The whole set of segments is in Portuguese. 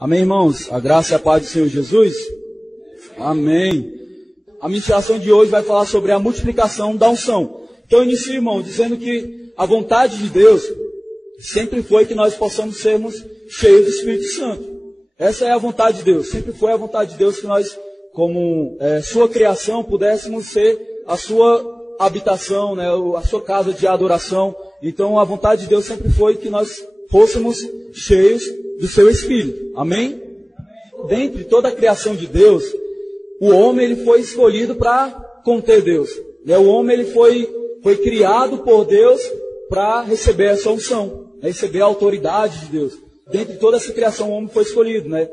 Amém, irmãos? A graça e a paz do Senhor Jesus? Amém. A ministração de hoje vai falar sobre a multiplicação da unção. Então eu inicio, irmão, dizendo que a vontade de Deus sempre foi que nós possamos sermos cheios do Espírito Santo. Essa é a vontade de Deus. Sempre foi a vontade de Deus que nós, como sua criação, pudéssemos ser a sua habitação, né, a sua casa de adoração. Então a vontade de Deus sempre foi que nós fôssemos cheios do seu Espírito. Amém? Dentre toda a criação de Deus, o homem ele foi escolhido para conter Deus. O homem ele foi criado por Deus para receber essa unção, receber a autoridade de Deus. Dentre toda essa criação, o homem foi escolhido, né?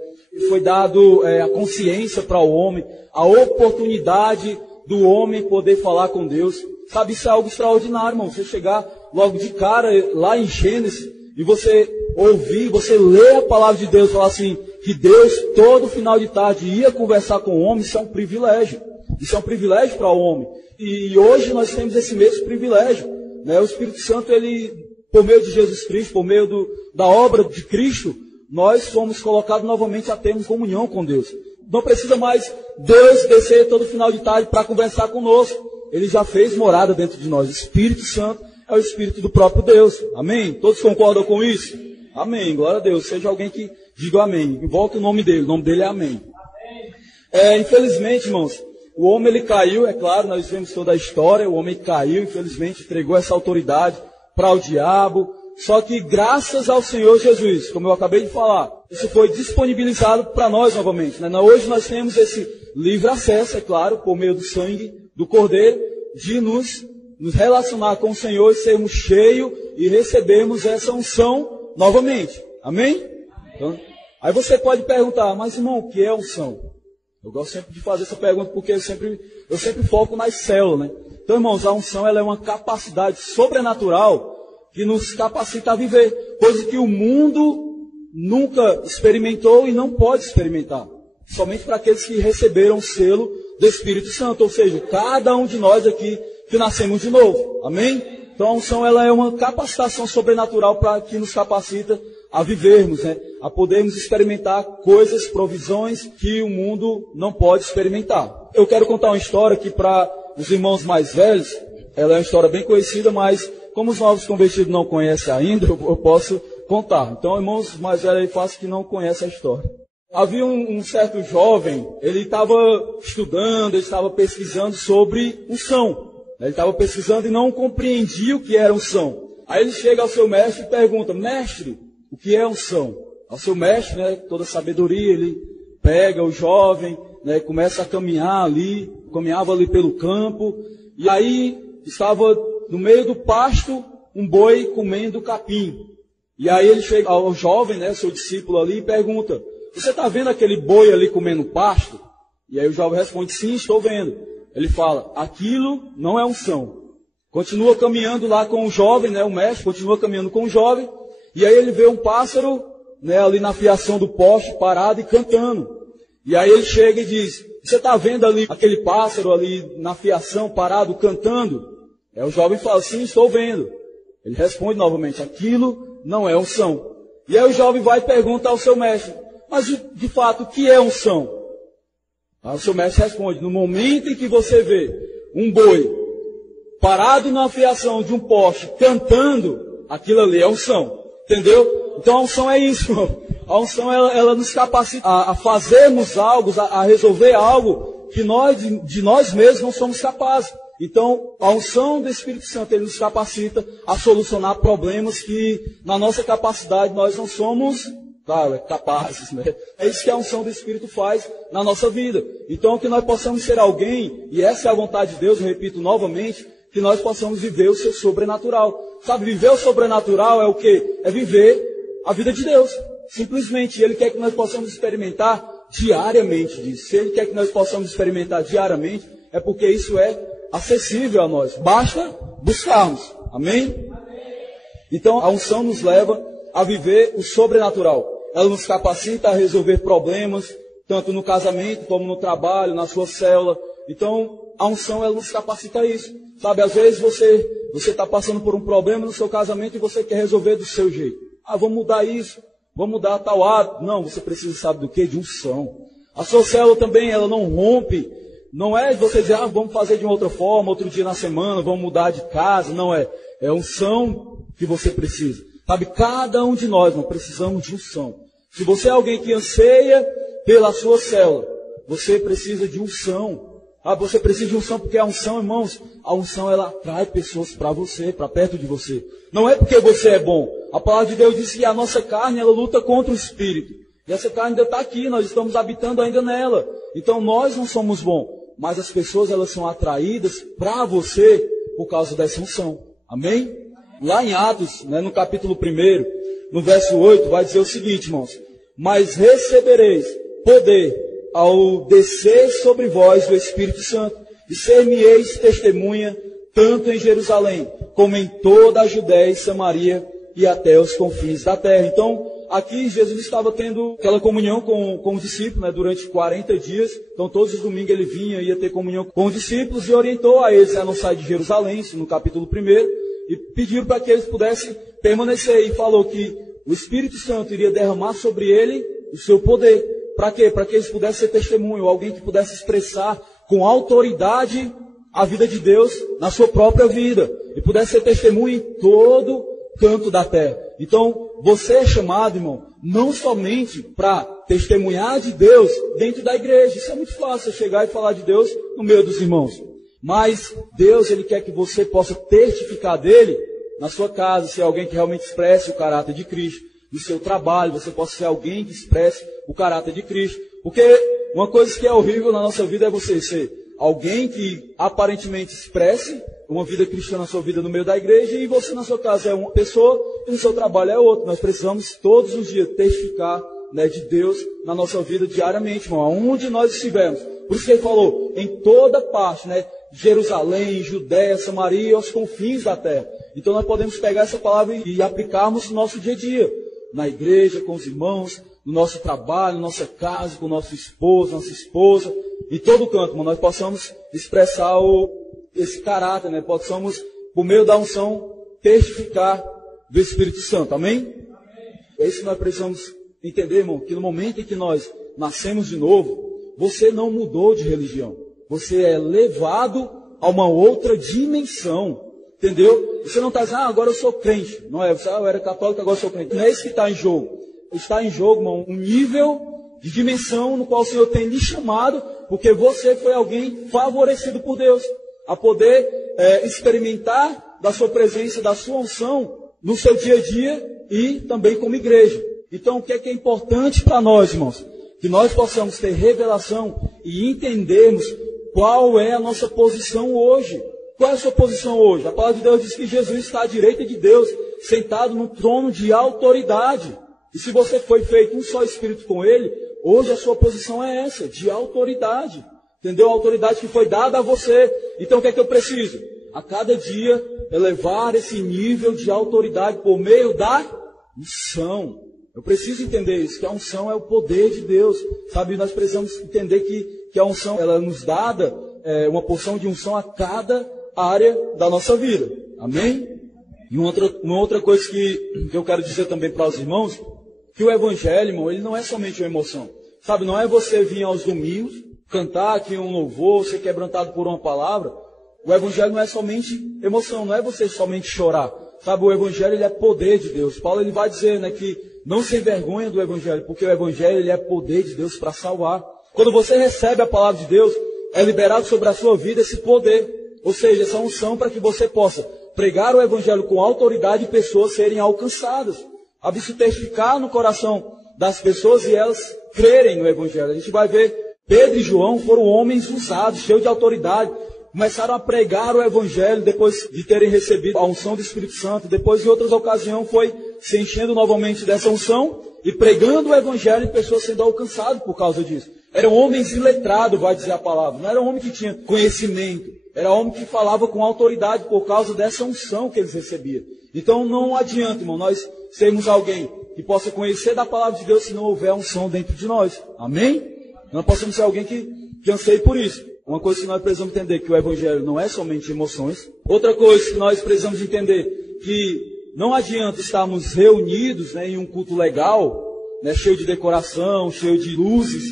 Foi dado a consciência para o homem, a oportunidade do homem poder falar com Deus. Sabe, isso é algo extraordinário, irmão. Você chegar logo de cara lá em Gênesis e você ouvir, você ler a palavra de Deus, falar assim, que Deus todo final de tarde ia conversar com o homem, isso é um privilégio. Isso é um privilégio para o homem. E hoje nós temos esse mesmo privilégio, né? O Espírito Santo, ele, por meio de Jesus Cristo, por meio da obra de Cristo, nós fomos colocados novamente a termos comunhão com Deus. Não precisa mais Deus descer todo final de tarde para conversar conosco. Ele já fez morada dentro de nós. O Espírito Santo é o Espírito do próprio Deus. Amém? Todos concordam com isso? Amém. Glória a Deus. Seja alguém que diga amém. Invoque o nome dele. O nome dele é amém. Infelizmente, irmãos, o homem ele caiu, é claro, nós vemos toda a história. O homem caiu, infelizmente, entregou essa autoridade para o diabo. Só que graças ao Senhor Jesus, como eu acabei de falar, isso foi disponibilizado para nós novamente, né? Hoje nós temos esse livre acesso, é claro, por meio do sangue do Cordeiro, de nos relacionar com o Senhor e sermos cheios e recebermos essa unção novamente. Amém? Então, aí você pode perguntar, mas irmão, o que é unção? Eu gosto sempre de fazer essa pergunta porque eu sempre foco nas células, né? Então, irmãos, a unção ela é uma capacidade sobrenatural que nos capacita a viver, coisa que o mundo nunca experimentou e não pode experimentar. Somente para aqueles que receberam o selo do Espírito Santo, ou seja, cada um de nós aqui que nascemos de novo. Amém? Então a unção ela é uma capacitação sobrenatural para que nos capacita a vivermos, né? A podermos experimentar coisas, provisões que o mundo não pode experimentar. Eu quero contar uma história aqui para os irmãos mais velhos. Ela é uma história bem conhecida, mas como os novos convertidos não conhecem ainda, eu posso contar. Então, irmãos mais velhos aí façam que não conhecem a história. Havia um certo jovem, ele estava estudando, ele estava pesquisando sobre unção. Ele estava pesquisando e não compreendia o que era unção. Aí ele chega ao seu mestre e pergunta, mestre, o que é unção? Ao seu mestre, né, toda sabedoria, ele pega o jovem, né, começa a caminhava ali pelo campo, e aí estava no meio do pasto um boi comendo capim. E aí ele chega ao jovem, né, seu discípulo ali, e pergunta, você está vendo aquele boi ali comendo pasto? E aí o jovem responde, sim, estou vendo. Ele fala, aquilo não é unção. Continua caminhando lá com o jovem, né, o mestre continua caminhando com o jovem, e aí ele vê um pássaro, né, ali na fiação do poste, parado e cantando. E aí ele chega e diz, você está vendo ali aquele pássaro ali na fiação, parado, cantando? Aí o jovem fala, sim, estou vendo. Ele responde novamente, aquilo não é unção. E aí o jovem vai e pergunta ao seu mestre, mas de fato, o que é unção? Aí o seu mestre responde, no momento em que você vê um boi parado na fiação de um poste, cantando, aquilo ali é unção. Entendeu? Então a unção é isso, irmão. A unção ela nos capacita a fazermos algo, a resolver algo que nós, de nós mesmos, não somos capazes. Então, a unção do Espírito Santo, ele nos capacita a solucionar problemas que, na nossa capacidade, nós não somos, claro, capazes, né? É isso que a unção do Espírito faz na nossa vida. Então, que nós possamos ser alguém, e essa é a vontade de Deus, eu repito novamente, que nós possamos viver o seu sobrenatural. Sabe, viver o sobrenatural é o quê? É viver a vida de Deus. Simplesmente, Ele quer que nós possamos experimentar diariamente disso. Se Ele quer que nós possamos experimentar diariamente, é porque isso é acessível a nós. Basta buscarmos. Amém? Então, a unção nos leva a viver o sobrenatural. Ela nos capacita a resolver problemas, tanto no casamento, como no trabalho, na sua célula. Então, a unção, ela nos capacita a isso. Sabe, às vezes você está passando por um problema no seu casamento e você quer resolver do seu jeito. Vamos mudar isso. vamos mudar tal hábito. Não, você precisa, sabe do quê? De unção. A sua célula também, ela não rompe. Não é você dizer, vamos fazer de uma outra forma, outro dia na semana, vamos mudar de casa. Não é. É unção que você precisa. Sabe, cada um de nós, precisamos de unção. Se você é alguém que anseia pela sua célula, você precisa de unção. Você precisa de unção porque a unção, irmãos, a unção ela atrai pessoas para você, para perto de você. Não é porque você é bom. A palavra de Deus diz que a nossa carne, ela luta contra o Espírito. E essa carne ainda está aqui, nós estamos habitando ainda nela. Então nós não somos bons, mas as pessoas elas são atraídas para você por causa dessa unção. Amém? Lá em Atos, no capítulo 1, no verso 8, vai dizer o seguinte, irmãos. Mas recebereis poder ao descer sobre vós o Espírito Santo, e ser-me-eis testemunha, tanto em Jerusalém, como em toda a Judéia e Samaria, e até os confins da terra. Então, aqui Jesus estava tendo aquela comunhão com os discípulos, durante 40 dias. Então, todos os domingos ele vinha, ia ter comunhão com os discípulos, e orientou a eles a não sair de Jerusalém, isso no capítulo 1, e pediram para que eles pudessem permanecer, e falou que o Espírito Santo iria derramar sobre ele o seu poder. Para quê? Para que eles pudessem ser testemunho, alguém que pudesse expressar com autoridade a vida de Deus na sua própria vida. E pudesse ser testemunho em todo canto da terra. Então, você é chamado, irmão, não somente para testemunhar de Deus dentro da igreja. Isso é muito fácil, chegar e falar de Deus no meio dos irmãos. Mas Deus, Ele quer que você possa testificar dele na sua casa, se é alguém que realmente expresse o caráter de Cristo. No seu trabalho, você possa ser alguém que expresse o caráter de Cristo. Porque uma coisa que é horrível na nossa vida é você ser alguém que aparentemente expresse uma vida cristã na sua vida no meio da igreja, e você na sua casa é uma pessoa e no seu trabalho é outra. Nós precisamos todos os dias testificar de Deus na nossa vida diariamente, irmão, aonde nós estivermos. Por isso que ele falou, em toda parte, Jerusalém, Judéia, Samaria e aos confins da terra. Então nós podemos pegar essa palavra e aplicarmos no nosso dia a dia. Na igreja, com os irmãos, no nosso trabalho, na nossa casa, com o nosso esposo, nossa esposa, em todo canto, nós possamos expressar esse caráter, possamos, por meio da unção, testificar do Espírito Santo, amém? É isso que nós precisamos entender, irmão, que no momento em que nós nascemos de novo, você não mudou de religião, você é levado a uma outra dimensão. Entendeu? Você não está dizendo, agora eu sou crente. Não é, eu era católico, agora eu sou crente. Não é isso que está em jogo. Está em jogo, irmão, um nível de dimensão no qual o Senhor tem lhe chamado, porque você foi alguém favorecido por Deus, a poder experimentar da sua presença, da sua unção, no seu dia a dia e também como igreja. Então, o que é importante para nós, irmãos? Que nós possamos ter revelação e entendermos qual é a nossa posição hoje. Qual é a sua posição hoje? A palavra de Deus diz que Jesus está à direita de Deus, sentado no trono de autoridade. E se você foi feito um só Espírito com Ele, hoje a sua posição é essa, de autoridade. Entendeu? A autoridade que foi dada a você. Então o que é que eu preciso? A cada dia elevar esse nível de autoridade por meio da unção. Eu preciso entender isso, que a unção é o poder de Deus. Sabe, nós precisamos entender que a unção, ela nos dada uma porção de unção a cada área da nossa vida. Amém? E uma outra coisa que eu quero dizer também para os irmãos, que o evangelho, irmão, ele não é somente uma emoção. Sabe, não é você vir aos domingos, cantar aqui um louvor, ser quebrantado por uma palavra. O evangelho não é somente emoção, não é você somente chorar. Sabe, o evangelho ele é poder de Deus. Paulo ele vai dizer que não se envergonha do evangelho, porque o evangelho ele é poder de Deus para salvar. Quando você recebe a palavra de Deus, é liberado sobre a sua vida esse poder. Ou seja, essa unção para que você possa pregar o evangelho com autoridade e pessoas serem alcançadas. A se testificar no coração das pessoas e elas crerem no evangelho. A gente vai ver, Pedro e João foram homens usados, cheios de autoridade. Começaram a pregar o evangelho depois de terem recebido a unção do Espírito Santo. Depois, em outras ocasiões, foi se enchendo novamente dessa unção e pregando o evangelho e pessoas sendo alcançadas por causa disso. Eram homens iletrados, vai dizer a palavra. Não era homem que tinha conhecimento. Era homem que falava com autoridade por causa dessa unção que eles recebiam. Então não adianta, irmão, nós sermos alguém que possa conhecer da palavra de Deus se não houver unção dentro de nós. Amém? Nós possamos ser alguém que anseie por isso. Uma coisa que nós precisamos entender, que o evangelho não é somente emoções. Outra coisa que nós precisamos entender, que não adianta estarmos reunidos em um culto legal né, cheio de decoração, cheio de luzes,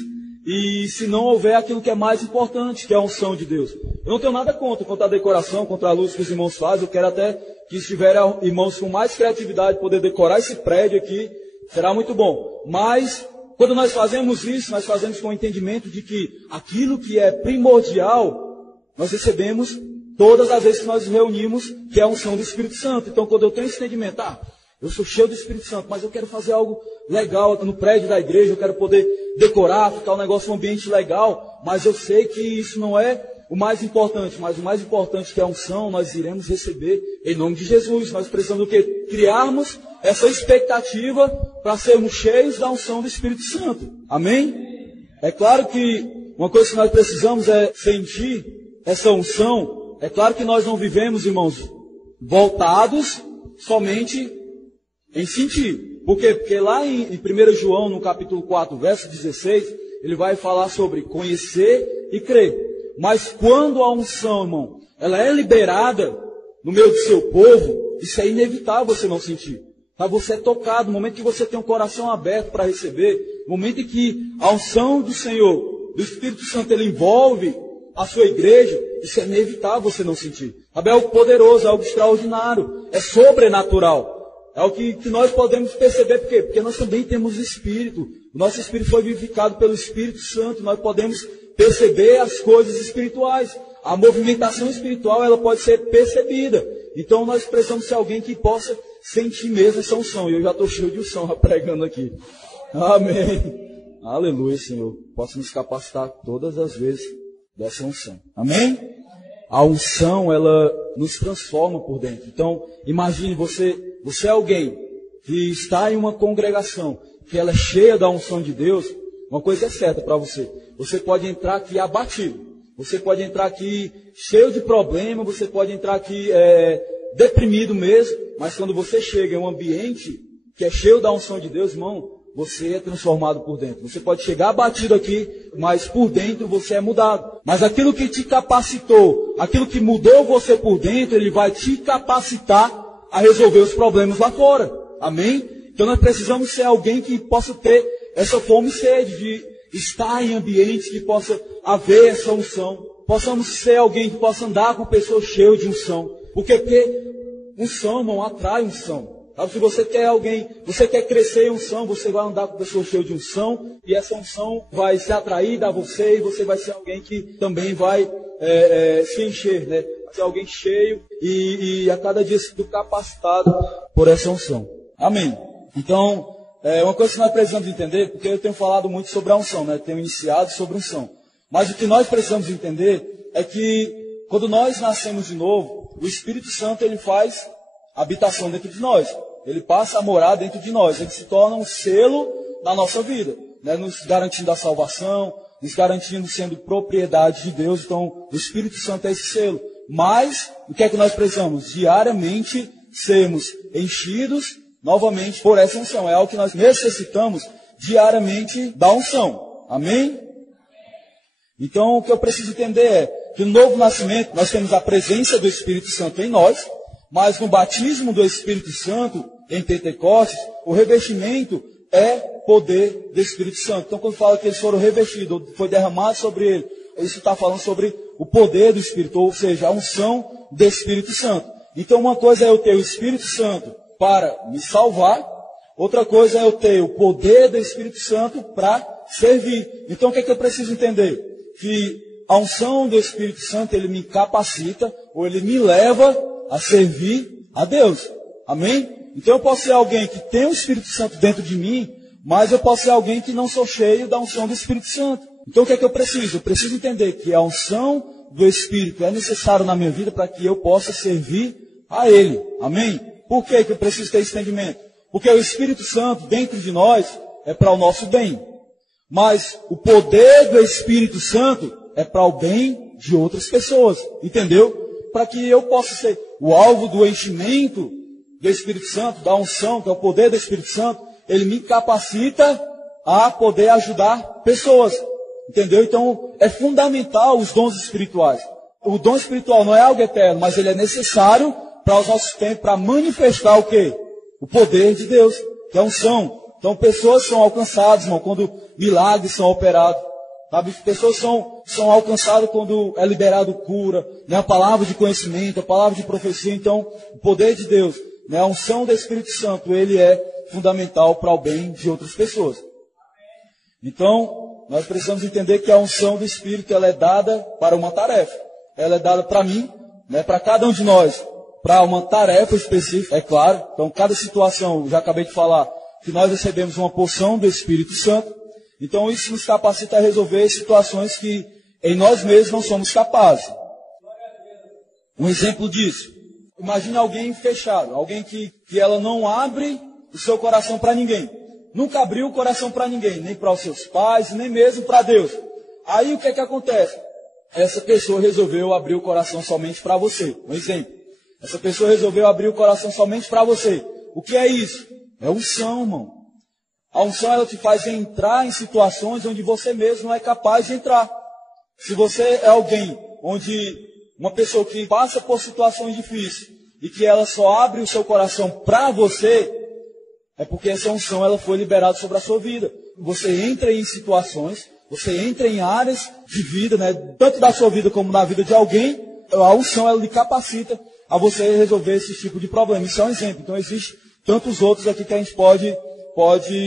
e se não houver aquilo que é mais importante, que é a unção de Deus. Eu não tenho nada contra a decoração, contra a luz que os irmãos fazem. Eu quero até que estiverem irmãos com mais criatividade poder decorar esse prédio aqui, será muito bom. Mas, quando nós fazemos isso, nós fazemos com o entendimento de que aquilo que é primordial, nós recebemos todas as vezes que nós nos reunimos, que é a unção do Espírito Santo. Então, quando eu tenho esse entendimento, eu sou cheio do Espírito Santo, mas eu quero fazer algo legal no prédio da igreja, eu quero poder decorar, ficar um negócio, um ambiente legal, mas eu sei que isso não é o mais importante, mas o mais importante que é a unção, nós iremos receber em nome de Jesus. Nós precisamos do quê? Criarmos essa expectativa para sermos cheios da unção do Espírito Santo. Amém? É claro que uma coisa que nós precisamos é sentir essa unção. É claro que nós não vivemos, irmãos, voltados somente em sentir. Por quê? Porque lá em 1 João, no capítulo 4, verso 16, ele vai falar sobre conhecer e crer. Mas quando a unção, irmão, ela é liberada no meio do seu povo, isso é inevitável você não sentir. Tá? Você é tocado, no momento que você tem um coração aberto para receber, no momento em que a unção do Senhor, do Espírito Santo, ele envolve a sua igreja, isso é inevitável você não sentir. É algo poderoso, é algo extraordinário, é sobrenatural. É o que nós podemos perceber, por quê? Porque nós também temos Espírito. O nosso Espírito foi vivificado pelo Espírito Santo. Nós podemos perceber as coisas espirituais. A movimentação espiritual, ela pode ser percebida. Então nós precisamos ser alguém que possa sentir mesmo essa unção. E eu já estou cheio de unção pregando aqui. Amém. Aleluia, Senhor. Possa nos capacitar todas as vezes dessa unção. Amém? A unção, ela nos transforma por dentro. Então, imagine você é alguém que está em uma congregação, que ela é cheia da unção de Deus. Uma coisa é certa para você. Você pode entrar aqui abatido. Você pode entrar aqui cheio de problema. Você pode entrar aqui deprimido mesmo. Mas quando você chega em um ambiente que é cheio da unção de Deus, irmão, você é transformado por dentro. Você pode chegar abatido aqui, mas por dentro você é mudado. Mas aquilo que te capacitou, aquilo que mudou você por dentro, ele vai te capacitar a resolver os problemas lá fora. Amém? Então nós precisamos ser alguém que possa ter essa fome e sede de estar em ambientes que possa haver essa unção. Possamos ser alguém que possa andar com pessoas cheias de unção. Porque unção, irmão, atrai unção. Sabe? Se você quer alguém, você quer crescer em unção, você vai andar com pessoas cheias de unção, e essa unção vai se atrair a você, e você vai ser alguém que também vai se encher, né? Ser alguém cheio e a cada dia sendo capacitado por essa unção. Amém. Então, uma coisa que nós precisamos entender, porque eu tenho falado muito sobre a unção, né? Tenho iniciado sobre a unção. Mas o que nós precisamos entender é que quando nós nascemos de novo, o Espírito Santo ele faz habitação dentro de nós. Ele passa a morar dentro de nós. Ele se torna um selo na nossa vida, né? Nos garantindo a salvação, nos garantindo sendo propriedade de Deus. Então, o Espírito Santo é esse selo. Mas, o que é que nós precisamos? Diariamente sermos enchidos novamente por essa unção. É algo que nós necessitamos diariamente da unção. Amém? Então, o que eu preciso entender é que no novo nascimento nós temos a presença do Espírito Santo em nós, mas no batismo do Espírito Santo, em Pentecostes, o revestimento é poder do Espírito Santo. Então, quando fala que eles foram revestidos, foi derramado sobre ele, isso está falando sobre o poder do Espírito, ou seja, a unção do Espírito Santo. Então, uma coisa é eu ter o Espírito Santo para me salvar, outra coisa é eu ter o poder do Espírito Santo para servir. Então, o que é que eu preciso entender? Que a unção do Espírito Santo, ele me capacita, ou ele me leva a servir a Deus. Amém? Então, eu posso ser alguém que tem o Espírito Santo dentro de mim, mas eu posso ser alguém que não sou cheio da unção do Espírito Santo. Então, o que é que eu preciso? Eu preciso entender que a unção do Espírito é necessária na minha vida para que eu possa servir a Ele. Amém? Por que eu preciso ter esse entendimento? Porque o Espírito Santo dentro de nós é para o nosso bem. Mas o poder do Espírito Santo é para o bem de outras pessoas. Entendeu? Para que eu possa ser o alvo do enchimento do Espírito Santo, da unção, que é o poder do Espírito Santo, ele me capacita a poder ajudar pessoas. Entendeu? Então, é fundamental os dons espirituais. O dom espiritual não é algo eterno, mas ele é necessário para os nossos tempos, para manifestar o quê? O poder de Deus, que é a unção. Então pessoas são alcançadas, irmão, quando milagres são operados. Sabe? Pessoas são alcançadas quando é liberado cura, né? A palavra de conhecimento, a palavra de profecia. Então, o poder de Deus, né? A unção do Espírito Santo, ele é fundamental para o bem de outras pessoas. Então, nós precisamos entender que a unção do Espírito, ela é dada para uma tarefa. Ela é dada para mim, né? Para cada um de nós, para uma tarefa específica, é claro. Então, cada situação, já acabei de falar, que nós recebemos uma porção do Espírito Santo. Então, isso nos capacita a resolver situações que em nós mesmos não somos capazes. Um exemplo disso. Imagine alguém fechado, alguém que ela não abre o seu coração para ninguém. Nunca abriu o coração para ninguém, nem para os seus pais, nem mesmo para Deus. Aí o que é que acontece? Essa pessoa resolveu abrir o coração somente para você. Um exemplo. Essa pessoa resolveu abrir o coração somente para você. O que é isso? É unção, irmão. A unção, ela te faz entrar em situações onde você mesmo não é capaz de entrar. Se você é alguém onde uma pessoa que passa por situações difíceis e que ela só abre o seu coração para você, é porque essa unção ela foi liberada sobre a sua vida. Você entra em situações, você entra em áreas de vida, né, tanto da sua vida como na vida de alguém, a unção ela lhe capacita a você resolver esse tipo de problema. Isso é um exemplo. Então, existem tantos outros aqui que a gente pode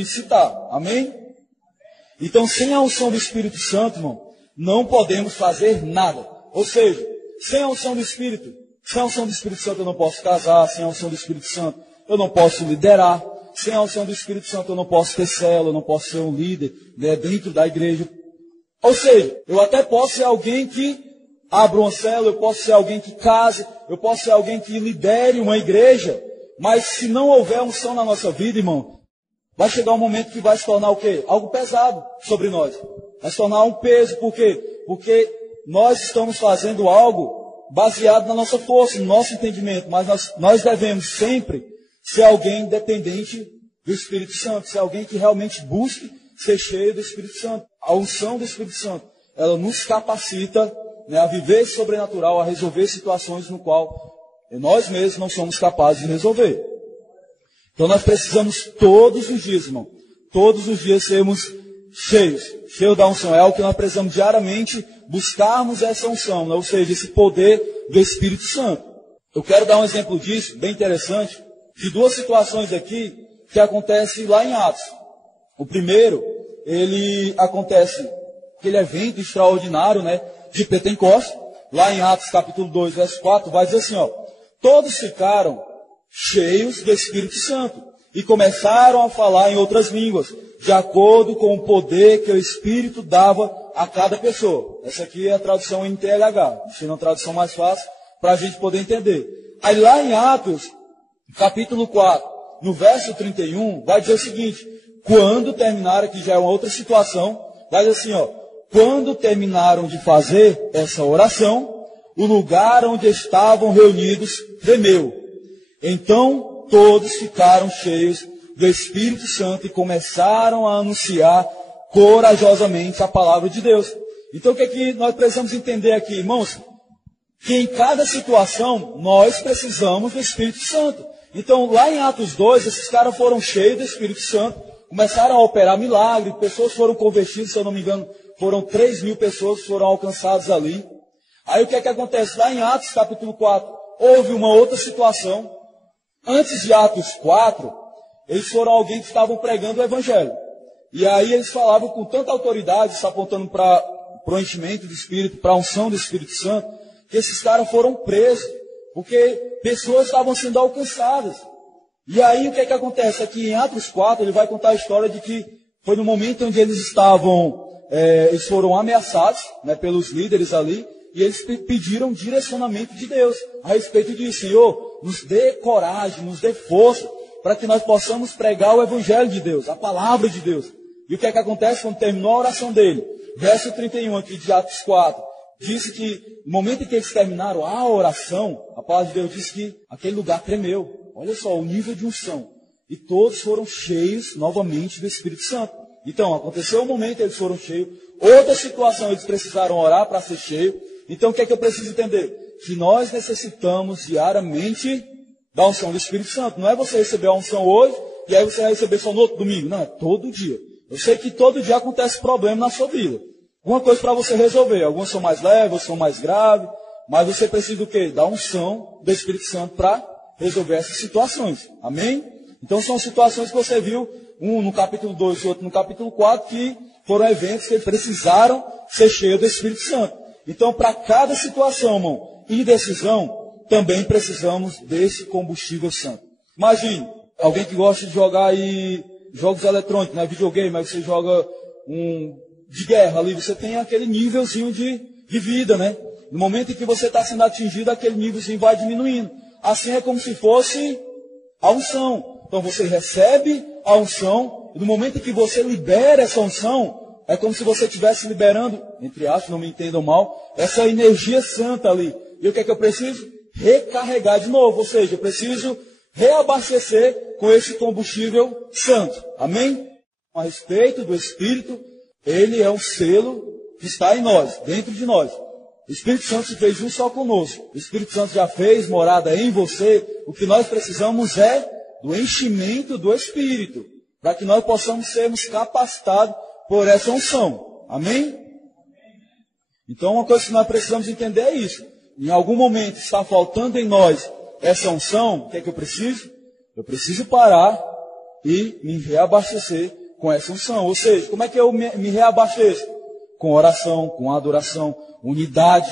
citar. Amém? Então, sem a unção do Espírito Santo, irmão, não podemos fazer nada. Ou seja, sem a unção do Espírito Santo eu não posso casar, sem a unção do Espírito Santo eu não posso liderar, sem a unção do Espírito Santo eu não posso ter célula, eu não posso ser um líder, né, dentro da igreja. Ou seja, eu até posso ser alguém que abra uma célula, eu posso ser alguém que case, eu posso ser alguém que lidere uma igreja, mas se não houver unção na nossa vida, irmão, vai chegar um momento que vai se tornar o quê? Algo pesado sobre nós. Vai se tornar um peso. Por quê? Porque nós estamos fazendo algo baseado na nossa força, no nosso entendimento. Mas nós devemos sempre ser alguém dependente do Espírito Santo. Ser alguém que realmente busque ser cheio do Espírito Santo. A unção do Espírito Santo, ela nos capacita, né, a viver esse sobrenatural, a resolver situações no qual nós mesmos não somos capazes de resolver. Então nós precisamos todos os dias, irmão, todos os dias sermos cheios da unção. É algo que nós precisamos diariamente buscarmos essa unção, né? Ou seja, esse poder do Espírito Santo. Eu quero dar um exemplo disso, bem interessante, de duas situações aqui que acontecem lá em Atos. O primeiro, ele acontece aquele evento extraordinário, né, de Pentecostes, lá em Atos capítulo 2, verso 4, vai dizer assim, ó, todos ficaram cheios do Espírito Santo e começaram a falar em outras línguas, de acordo com o poder que o Espírito dava a cada pessoa. Essa aqui é a tradução em TLH, deixando uma tradução mais fácil para a gente poder entender. Aí lá em Atos, capítulo 4, no verso 31, vai dizer o seguinte, quando terminaram, aqui já é uma outra situação, vai dizer assim, ó, quando terminaram de fazer essa oração, o lugar onde estavam reunidos tremeu. Então todos ficaram cheios do Espírito Santo e começaram a anunciar corajosamente a palavra de Deus. Então o que é que nós precisamos entender aqui, irmãos? Que em cada situação nós precisamos do Espírito Santo. Então lá em Atos 2, esses caras foram cheios do Espírito Santo, começaram a operar milagres, pessoas foram convertidas, se eu não me engano, foram 3.000 pessoas que foram alcançadas ali. Aí o que é que acontece? Lá em Atos capítulo 4, houve uma outra situação. Antes de Atos 4, eles foram alguém que estavam pregando o Evangelho. E aí eles falavam com tanta autoridade, se apontando para o enchimento do Espírito, para a unção do Espírito Santo, que esses caras foram presos, porque pessoas estavam sendo alcançadas. E aí o que é que acontece? Aqui em Atos 4, ele vai contar a história de que foi no momento onde eles eles foram ameaçados, né, pelos líderes ali, e eles pediram direcionamento de Deus a respeito disso. Senhor, nos dê coragem, nos dê força, para que nós possamos pregar o Evangelho de Deus, a palavra de Deus. E o que é que acontece quando terminou a oração dele? Verso 31 aqui de Atos 4, disse que no momento em que eles terminaram a oração, a palavra de Deus diz que aquele lugar tremeu. Olha só, o nível de unção. E todos foram cheios novamente do Espírito Santo. Então, aconteceu um momento, eles foram cheios. Outra situação, eles precisaram orar para ser cheios. Então, o que é que eu preciso entender? Que nós necessitamos diariamente da unção do Espírito Santo. Não é você receber a unção hoje e aí você vai receber só no outro domingo. Não, é todo dia. Eu sei que todo dia acontece problema na sua vida. Alguma coisa para você resolver. Alguns são mais leves, outros são mais graves. Mas você precisa do quê? Da unção do Espírito Santo para resolver essas situações. Amém? Então são situações que você viu, um no capítulo 2 e outro no capítulo 4, que foram eventos que precisaram ser cheios do Espírito Santo. Então, para cada situação, irmão, e decisão, também precisamos desse combustível santo. Imagine, alguém que gosta de jogar aí jogos eletrônicos, né? Videogame, aí você joga de guerra ali, você tem aquele nívelzinho de vida, né? No momento em que você está sendo atingido, aquele nívelzinho vai diminuindo. Assim é como se fosse a unção. Então você recebe a unção, e no momento em que você libera essa unção, é como se você estivesse liberando, entre aspas, não me entendam mal, essa energia santa ali. E o que é que eu preciso? Recarregar de novo, ou seja, eu preciso reabastecer com esse combustível santo. Amém? A respeito do Espírito, ele é um selo que está em nós, dentro de nós. O Espírito Santo se fez um só conosco. O Espírito Santo já fez morada em você. O que nós precisamos é do enchimento do Espírito, para que nós possamos sermos capacitados por essa unção. Amém? Então, uma coisa que nós precisamos entender é isso. Em algum momento está faltando em nós essa unção. O que é que eu preciso? Eu preciso parar e me reabastecer com essa unção. Ou seja, como é que eu me reabasteço? Com oração, com adoração, unidade.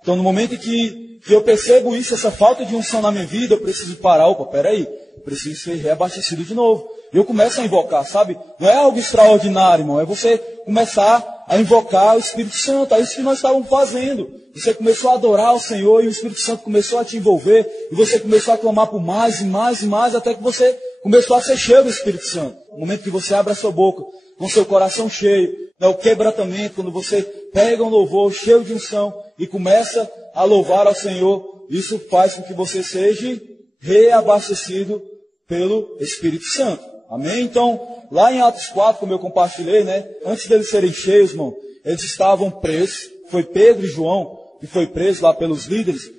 Então, no momento em que eu percebo isso, essa falta de unção na minha vida, eu preciso parar. Opa, peraí, eu preciso ser reabastecido de novo. Eu começo a invocar, sabe? Não é algo extraordinário, irmão. É você começar a invocar o Espírito Santo. É isso que nós estávamos fazendo. Você começou a adorar o Senhor e o Espírito Santo começou a te envolver. E você começou a clamar por mais e mais e mais, até que você começou a ser cheio do Espírito Santo. No momento que você abre a sua boca, com seu coração cheio, né, o quebrantamento, quando você pega um louvor cheio de unção e começa a louvar ao Senhor, isso faz com que você seja reabastecido pelo Espírito Santo. Amém? Então, lá em Atos 4, como eu compartilhei, né, antes deles serem cheios, irmão, eles estavam presos. Foi Pedro e João que foi preso lá pelos líderes.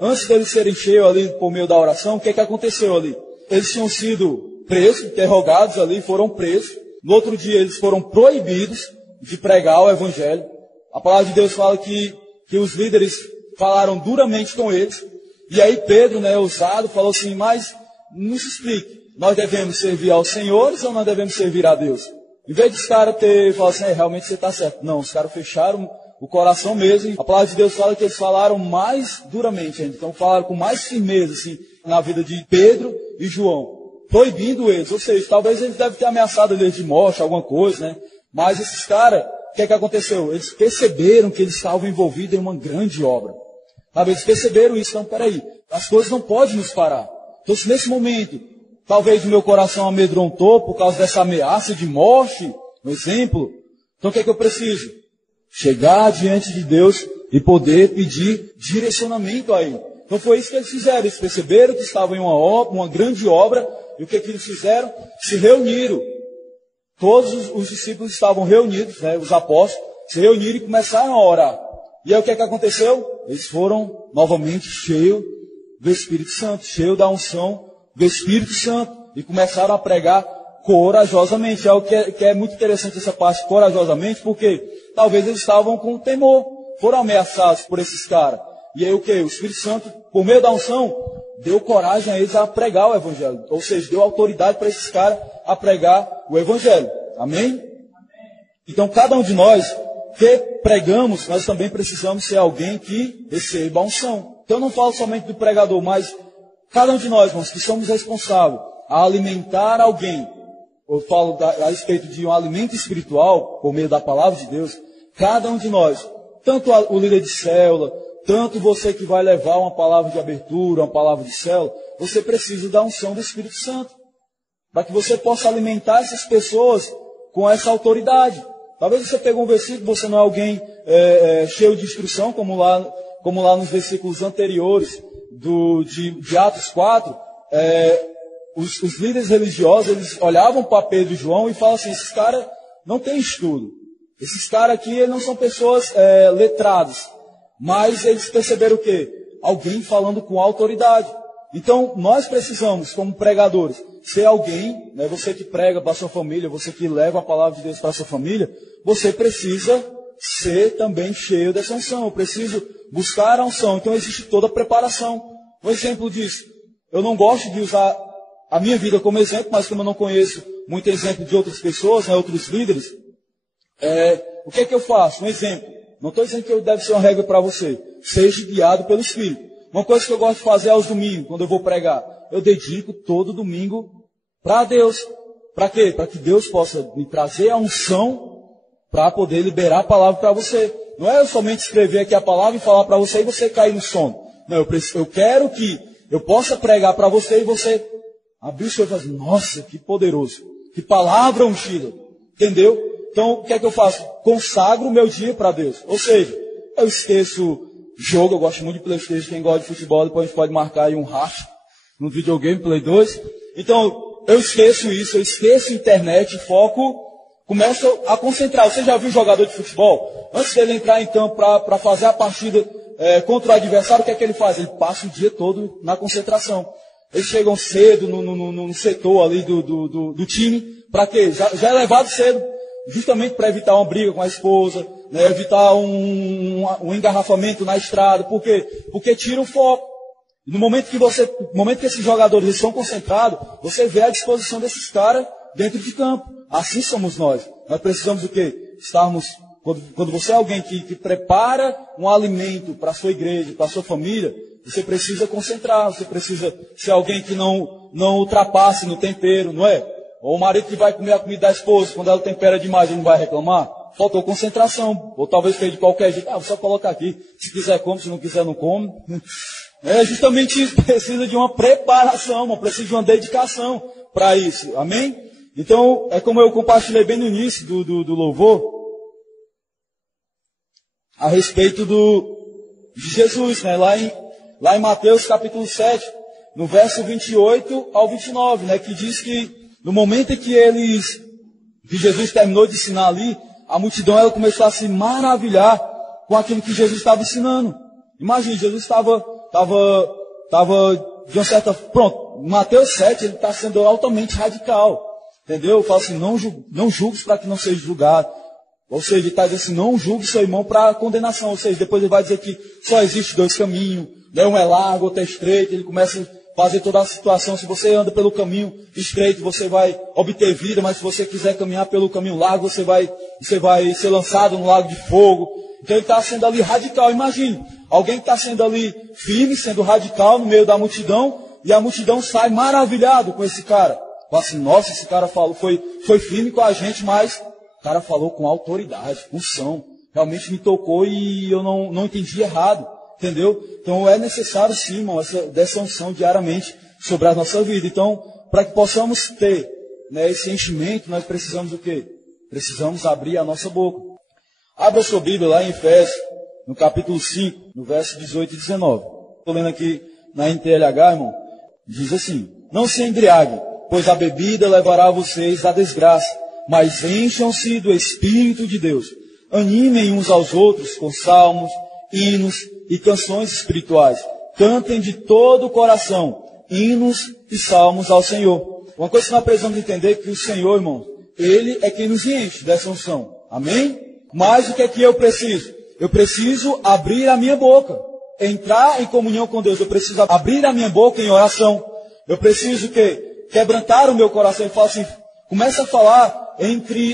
Antes deles serem cheios ali por meio da oração, o que é que aconteceu ali? Eles tinham sido presos, interrogados ali, foram presos. No outro dia eles foram proibidos de pregar o Evangelho. A palavra de Deus fala que os líderes falaram duramente com eles. E aí Pedro, né, ousado, falou assim, mas nos explique, nós devemos servir aos senhores ou nós devemos servir a Deus? Em vez dos caras falar assim, realmente você está certo. Não, os caras fecharam o coração mesmo. A palavra de Deus fala que eles falaram mais duramente ainda. Então falaram com mais firmeza, assim, na vida de Pedro e João, proibindo eles. Ou seja, talvez eles devem ter ameaçado eles de morte, alguma coisa, né? Mas esses caras, o que é que aconteceu? Eles perceberam que eles estavam envolvidos em uma grande obra. Sabe? Eles perceberam isso. Então, peraí, as coisas não podem nos parar. Então, se nesse momento, talvez o meu coração amedrontou por causa dessa ameaça de morte, um exemplo, então o que é que eu preciso? Chegar diante de Deus e poder pedir direcionamento a Ele. Então foi isso que eles fizeram. Eles perceberam que estavam em uma grande obra. E o que eles fizeram? Se reuniram. Todos os discípulos estavam reunidos, né, os apóstolos, se reuniram e começaram a orar. E aí o que é que aconteceu? Eles foram novamente cheios do Espírito Santo, cheios da unção do Espírito Santo. E começaram a pregar corajosamente. É algo que é muito interessante essa parte, corajosamente, porque talvez eles estavam com temor, foram ameaçados por esses caras. E aí o que? O Espírito Santo, por meio da unção, deu coragem a eles a pregar o Evangelho. Ou seja, deu autoridade para esses caras a pregar o Evangelho. Amém? Então cada um de nós que pregamos, nós também precisamos ser alguém que receba a unção. Então eu não falo somente do pregador, mas cada um de nós, irmãos, que somos responsáveis a alimentar alguém. Eu falo a respeito de um alimento espiritual, por meio da palavra de Deus. Cada um de nós, tanto o líder de célula, tanto você que vai levar uma palavra de abertura, uma palavra de célula, você precisa da unção do Espírito Santo. Para que você possa alimentar essas pessoas com essa autoridade. Talvez você pegue um versículo, você não é alguém cheio de instrução, como lá nos versículos anteriores de Atos 4, os líderes religiosos, eles olhavam para Pedro e João e falavam assim, esses caras não têm estudo. Esses caras aqui eles não são pessoas letradas. Mas eles perceberam o quê? Alguém falando com autoridade. Então, nós precisamos, como pregadores, ser alguém, né, você que prega para a sua família, você que leva a palavra de Deus para a sua família, você precisa ser também cheio dessa unção. Eu preciso buscar a unção. Então, existe toda a preparação. Um exemplo disso, eu não gosto de usar a minha vida como exemplo, mas como eu não conheço muito exemplo de outras pessoas, né, outros líderes, o que é que eu faço? Um exemplo. Não estou dizendo que deve ser uma regra para você. Seja guiado pelo Espírito. Uma coisa que eu gosto de fazer aos domingos, quando eu vou pregar, eu dedico todo domingo para Deus. Para quê? Para que Deus possa me trazer a unção para poder liberar a palavra para você. Não é eu somente escrever aqui a palavra e falar para você e você cair no sono. Não, eu quero que eu possa pregar para você e você abrir o seu e falar, nossa, que poderoso. Que palavra ungida. Entendeu? Então, o que é que eu faço? Consagro o meu dia para Deus. Ou seja, eu esqueço jogo, eu gosto muito de PlayStation, quem gosta de futebol, depois a gente pode marcar aí um racha no videogame, Play 2. Então, eu esqueço isso, eu esqueço a internet, foco, começo a concentrar. Você já viu jogador de futebol? Antes dele entrar em campo para fazer a partida contra o adversário, o que é que ele faz? Ele passa o dia todo na concentração. Eles chegam cedo no setor ali do time, para quê? Já é levado cedo, justamente para evitar uma briga com a esposa, né, evitar um engarrafamento na estrada. Por quê? Porque tira o foco. No momento que esses jogadores estão concentrados, você vê a disposição desses caras dentro de campo. Assim somos nós. Nós precisamos do quê? Quando você é alguém que prepara um alimento para a sua igreja, para a sua família, você precisa concentrar, você precisa ser alguém que não ultrapasse no tempero, não é? Ou o marido que vai comer a comida da esposa, quando ela tempera demais, ele não vai reclamar? Faltou concentração. Ou talvez fez de qualquer jeito. Vou só colocar aqui. Se quiser come, se não quiser não come. Justamente isso. Precisa de uma preparação, precisa de uma dedicação para isso. Amém? Então, é como eu compartilhei bem no início do louvor, a respeito de Jesus, né? Lá em Mateus capítulo 7, no verso 28 ao 29, né? Que diz que no momento em que Jesus terminou de ensinar ali, a multidão ela começou a se maravilhar com aquilo que Jesus estava ensinando. Imagine, Jesus estava de uma certa... Pronto, Mateus 7, ele está sendo altamente radical. Entendeu? Eu falo assim, não julgues para que não seja julgado. Ou seja, ele está dizendo assim, não julgue seu irmão para condenação. Ou seja, depois ele vai dizer que só existe dois caminhos, né? Um é largo, outro é estreito. Ele começa a fazer toda a situação. Se você anda pelo caminho estreito, você vai obter vida, mas se você quiser caminhar pelo caminho largo, você vai ser lançado no lago de fogo. Então ele está sendo ali radical. Imagine, alguém que está sendo ali firme, sendo radical no meio da multidão, e a multidão sai maravilhado com esse cara. Fala assim, nossa, esse cara falou, foi firme com a gente, mas o cara falou com autoridade, com unção. Realmente me tocou e eu não entendi errado. Entendeu? Então é necessário sim, irmão, dessa unção diariamente sobre a nossa vida. Então, para que possamos ter, né, esse enchimento, nós precisamos do quê? Precisamos abrir a nossa boca. Abra a sua Bíblia lá em Efésios, no capítulo 5, no verso 18 e 19. Estou lendo aqui na NTLH, irmão. Diz assim, não se embriaguem, pois a bebida levará vocês à desgraça, mas encham-se do Espírito de Deus. Animem uns aos outros com salmos, hinos e canções espirituais. Cantem de todo o coração hinos e salmos ao Senhor. Uma coisa que nós precisamos entender é que o Senhor, irmão, Ele é quem nos enche dessa unção. Amém? Mas o que é que eu preciso? Eu preciso abrir a minha boca, entrar em comunhão com Deus. Eu preciso abrir a minha boca em oração. Eu preciso quebrantar o meu coração e falar assim, começa a falar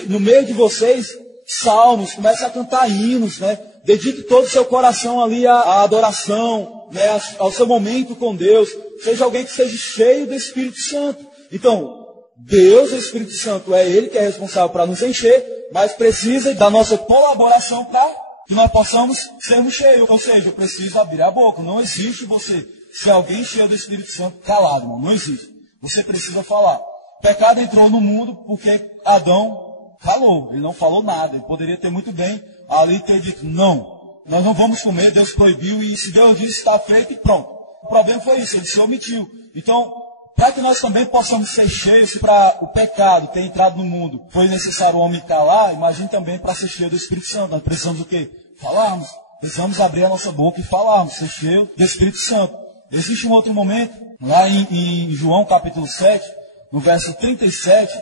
no meio de vocês salmos, começa a cantar hinos, né? Dedique todo o seu coração ali à adoração, né? Ao seu momento com Deus. Seja alguém que seja cheio do Espírito Santo. Então, Deus, o Espírito Santo, é Ele que é responsável para nos encher, mas precisa da nossa colaboração para que nós possamos sermos cheios. Ou seja, eu preciso abrir a boca. Não existe você ser alguém cheio do Espírito Santo calado, irmão. Não existe. Você precisa falar. O pecado entrou no mundo porque Adão falou. Ele não falou nada. Ele poderia ter muito bem ali ter dito, não, nós não vamos comer, Deus proibiu, e se Deus disse, está feito e pronto. O problema foi isso, ele se omitiu. Então, para que nós também possamos ser cheios, se para o pecado ter entrado no mundo foi necessário o homem calar, imagine também para ser cheio do Espírito Santo. Nós precisamos o quê? Falarmos. Precisamos abrir a nossa boca e falarmos, ser cheio do Espírito Santo. Existe um outro momento lá em João capítulo 7, no verso 37,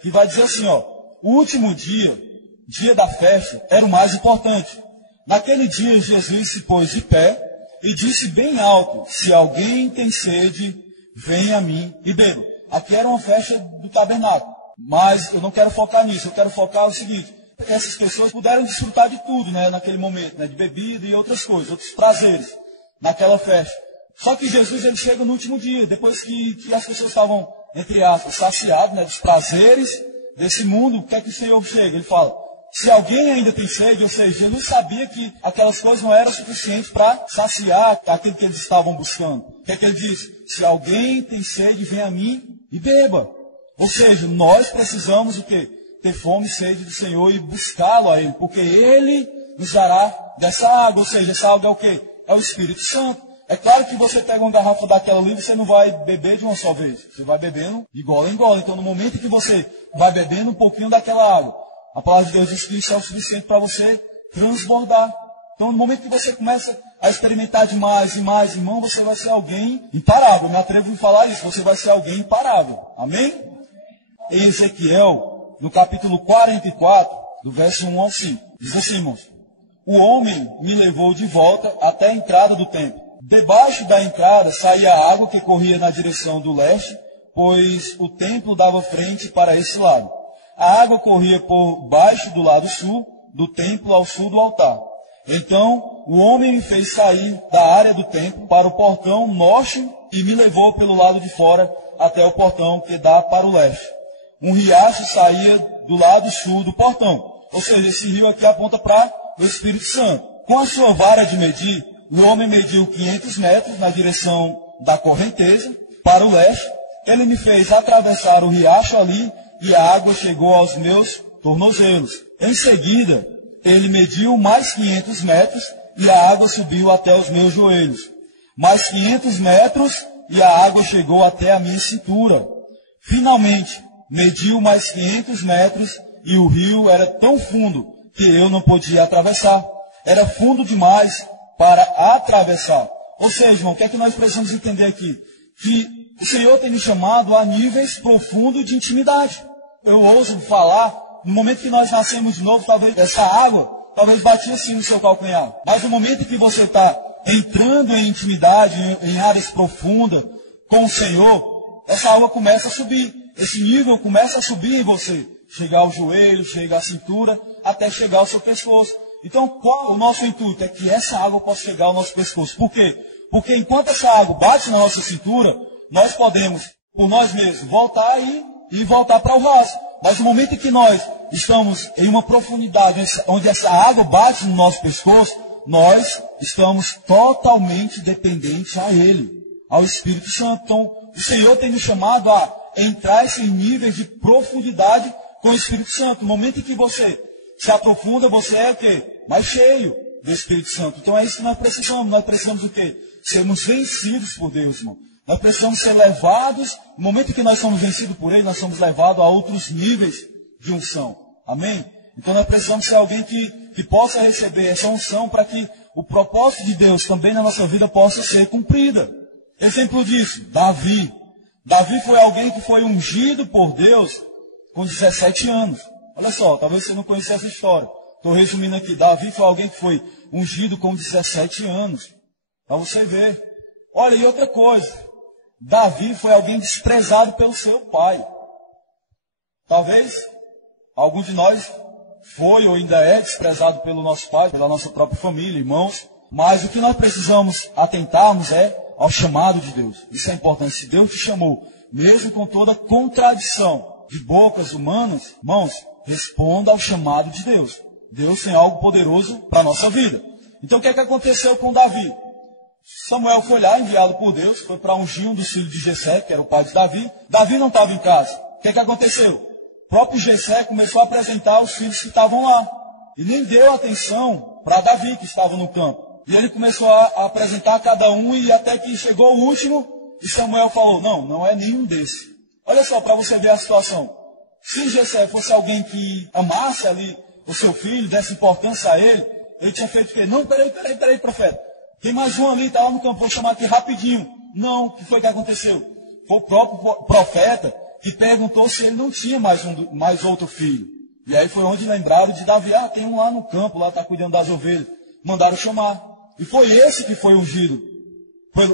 que vai dizer assim, ó, o último dia, dia da festa, era o mais importante. Naquele dia Jesus se pôs de pé e disse bem alto, se alguém tem sede, venha a mim e beba. Aqui era uma festa do tabernáculo, mas eu não quero focar nisso, eu quero focar no seguinte, essas pessoas puderam desfrutar de tudo, né, naquele momento, né, de bebida e outras coisas, outros prazeres, naquela festa. Só que Jesus, ele chega no último dia, depois que as pessoas estavam, entre aspas, saciadas, né, dos prazeres desse mundo, o que é que o Senhor chega? Ele fala, se alguém ainda tem sede, ou seja, Jesus sabia que aquelas coisas não eram suficientes para saciar aquilo que eles estavam buscando. O que é que ele diz? Se alguém tem sede, vem a mim e beba. Ou seja, nós precisamos o quê? Ter fome e sede do Senhor e buscá-lo a Ele, porque Ele nos dará dessa água. Ou seja, essa água é o quê? É o Espírito Santo. É claro que você pega uma garrafa daquela ali, você não vai beber de uma só vez. Você vai bebendo de gola em gola. Então, no momento que você vai bebendo um pouquinho daquela água, a palavra de Deus diz que isso é o suficiente para você transbordar. Então, no momento que você começa a experimentar de mais e mais, irmão, você vai ser alguém imparável. Eu me atrevo a falar isso. Você vai ser alguém imparável. Amém? Em Ezequiel, no capítulo 44, do verso 1 ao 5, diz assim, irmãos, o homem me levou de volta até a entrada do templo. Debaixo da entrada saía a água que corria na direção do leste, pois o templo dava frente para esse lado. A água corria por baixo do lado sul, do templo ao sul do altar. Então o homem me fez sair da área do templo para o portão norte e me levou pelo lado de fora até o portão que dá para o leste. Um riacho saía do lado sul do portão. Ou seja, esse rio aqui aponta para o Espírito Santo. Com a sua vara de medir, o homem mediu 500 metros na direção da correnteza, para o leste. Ele me fez atravessar o riacho ali e a água chegou aos meus tornozelos. Em seguida, ele mediu mais 500 metros e a água subiu até os meus joelhos. Mais 500 metros e a água chegou até a minha cintura. Finalmente, mediu mais 500 metros e o rio era tão fundo que eu não podia atravessar. Era fundo demais para atravessar. Ou seja, irmão, o que é que nós precisamos entender aqui? Que o Senhor tem nos chamado a níveis profundos de intimidade. Eu ouso falar, no momento que nós nascemos de novo, talvez essa água, talvez batia assim no seu calcanhar. Mas no momento que você está entrando em intimidade, em áreas profundas com o Senhor, essa água começa a subir. Esse nível começa a subir em você. Chegar ao joelho, chegar à cintura, até chegar ao seu pescoço. Então, qual o nosso intuito? É que essa água possa chegar ao nosso pescoço. Por quê? Porque enquanto essa água bate na nossa cintura, nós podemos, por nós mesmos, voltar e voltar para o raso. Mas no momento em que nós estamos em uma profundidade onde essa água bate no nosso pescoço, nós estamos totalmente dependentes a Ele, ao Espírito Santo. Então, o Senhor tem nos chamado a entrar em níveis de profundidade com o Espírito Santo. No momento em que você se aprofunda, você é o quê? Mais cheio do Espírito Santo. Então é isso que nós precisamos. Nós precisamos o quê? Sermos vencidos por Deus, irmão. Nós precisamos ser levados, no momento em que nós somos vencidos por Ele, nós somos levados a outros níveis de unção. Amém? Então nós precisamos ser alguém que possa receber essa unção para que o propósito de Deus também na nossa vida possa ser cumprida. Exemplo disso, Davi. Davi foi alguém que foi ungido por Deus com 17 anos. Olha só, talvez você não conheça essa história. Estou resumindo aqui. Davi foi alguém que foi ungido com 17 anos. Para você ver. Olha, e outra coisa. Davi foi alguém desprezado pelo seu pai. Talvez algum de nós foi ou ainda é desprezado pelo nosso pai, pela nossa própria família, irmãos. Mas o que nós precisamos atentarmos é ao chamado de Deus. Isso é importante. Se Deus te chamou, mesmo com toda contradição de bocas humanas, irmãos, responda ao chamado de Deus. Deus tem algo poderoso para a nossa vida. Então o que é que aconteceu com Davi? Samuel foi lá, enviado por Deus, foi para ungir um dos filhos de Jessé, que era o pai de Davi. Davi não estava em casa. O que é que aconteceu? O próprio Jessé começou a apresentar os filhos que estavam lá. E nem deu atenção para Davi, que estava no campo. E ele começou a apresentar cada um, e até que chegou o último, e Samuel falou, não é nenhum desse. Olha só, para você ver a situação. Se Jessé fosse alguém que amasse ali o seu filho, desse importância a ele, ele tinha feito o quê? Não, peraí, profeta. Tem mais um ali, está lá no campo, vou chamar aqui rapidinho. Não, o que foi que aconteceu? Foi o próprio profeta que perguntou se ele não tinha mais outro filho. E aí foi onde lembraram de Davi. Tem um lá no campo, lá está cuidando das ovelhas. Mandaram chamar. E foi esse que foi ungido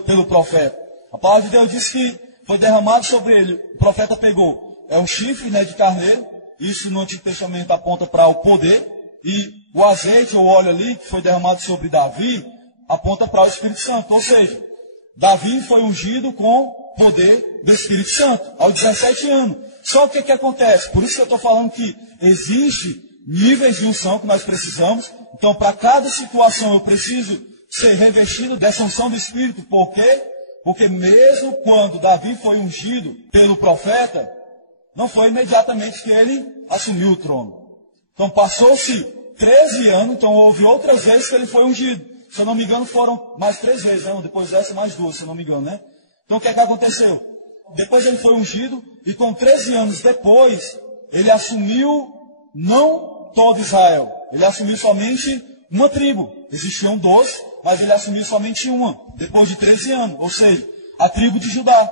pelo profeta. A palavra de Deus diz que foi derramado sobre ele. O profeta pegou um chifre, né, de carneiro. Isso no Antigo Testamento aponta para o poder. E o azeite ou óleo ali que foi derramado sobre Davi aponta para o Espírito Santo. Ou seja, Davi foi ungido com poder do Espírito Santo aos 17 anos. Só o que acontece? Por isso que eu estou falando que existe níveis de unção que nós precisamos. Então, para cada situação eu preciso ser revestido dessa unção do Espírito. Por quê? Porque mesmo quando Davi foi ungido pelo profeta, não foi imediatamente que ele assumiu o trono. Então, passou-se 13 anos, então houve outras vezes que ele foi ungido. Se eu não me engano, foram mais 3 vezes, né? Depois dessa, mais 2, se eu não me engano, né? Então, o que aconteceu? Depois ele foi ungido, e com 13 anos depois, ele assumiu não todo Israel. Ele assumiu somente uma tribo. Existiam 12, mas ele assumiu somente uma, depois de 13 anos. Ou seja, a tribo de Judá.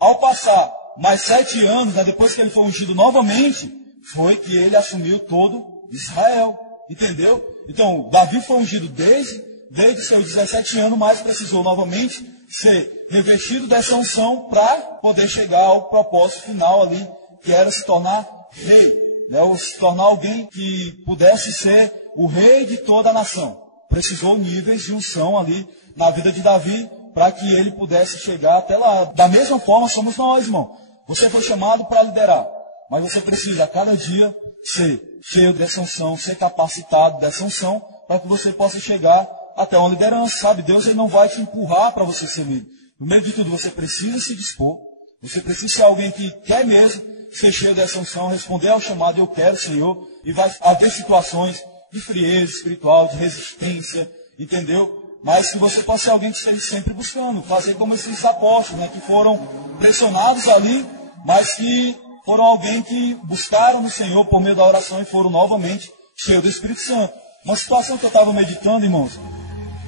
Ao passar mais 7 anos, né, depois que ele foi ungido novamente, foi que ele assumiu todo Israel. Entendeu? Então, Davi foi ungido desde seus 17 anos, mas precisou novamente ser revestido dessa unção para poder chegar ao propósito final ali, que era se tornar rei, né? Ou se tornar alguém que pudesse ser o rei de toda a nação. Precisou níveis de unção ali na vida de Davi para que ele pudesse chegar até lá. Da mesma forma somos nós, irmão. Você foi chamado para liderar, mas você precisa a cada dia ser cheio dessa unção, ser capacitado dessa unção para que você possa chegar até uma liderança, sabe? Deus ele não vai te empurrar para você ser líder. Primeiro de tudo, você precisa se dispor. Você precisa ser alguém que quer mesmo ser cheio dessa unção, responder ao chamado, eu quero, Senhor. E vai haver situações de frieza espiritual, de resistência, entendeu? Mas que você possa ser alguém que esteja sempre buscando. Fazer como esses apóstolos, né? Que foram pressionados ali, mas que foram alguém que buscaram no Senhor por meio da oração e foram novamente cheios do Espírito Santo. Uma situação que eu estava meditando, irmãos,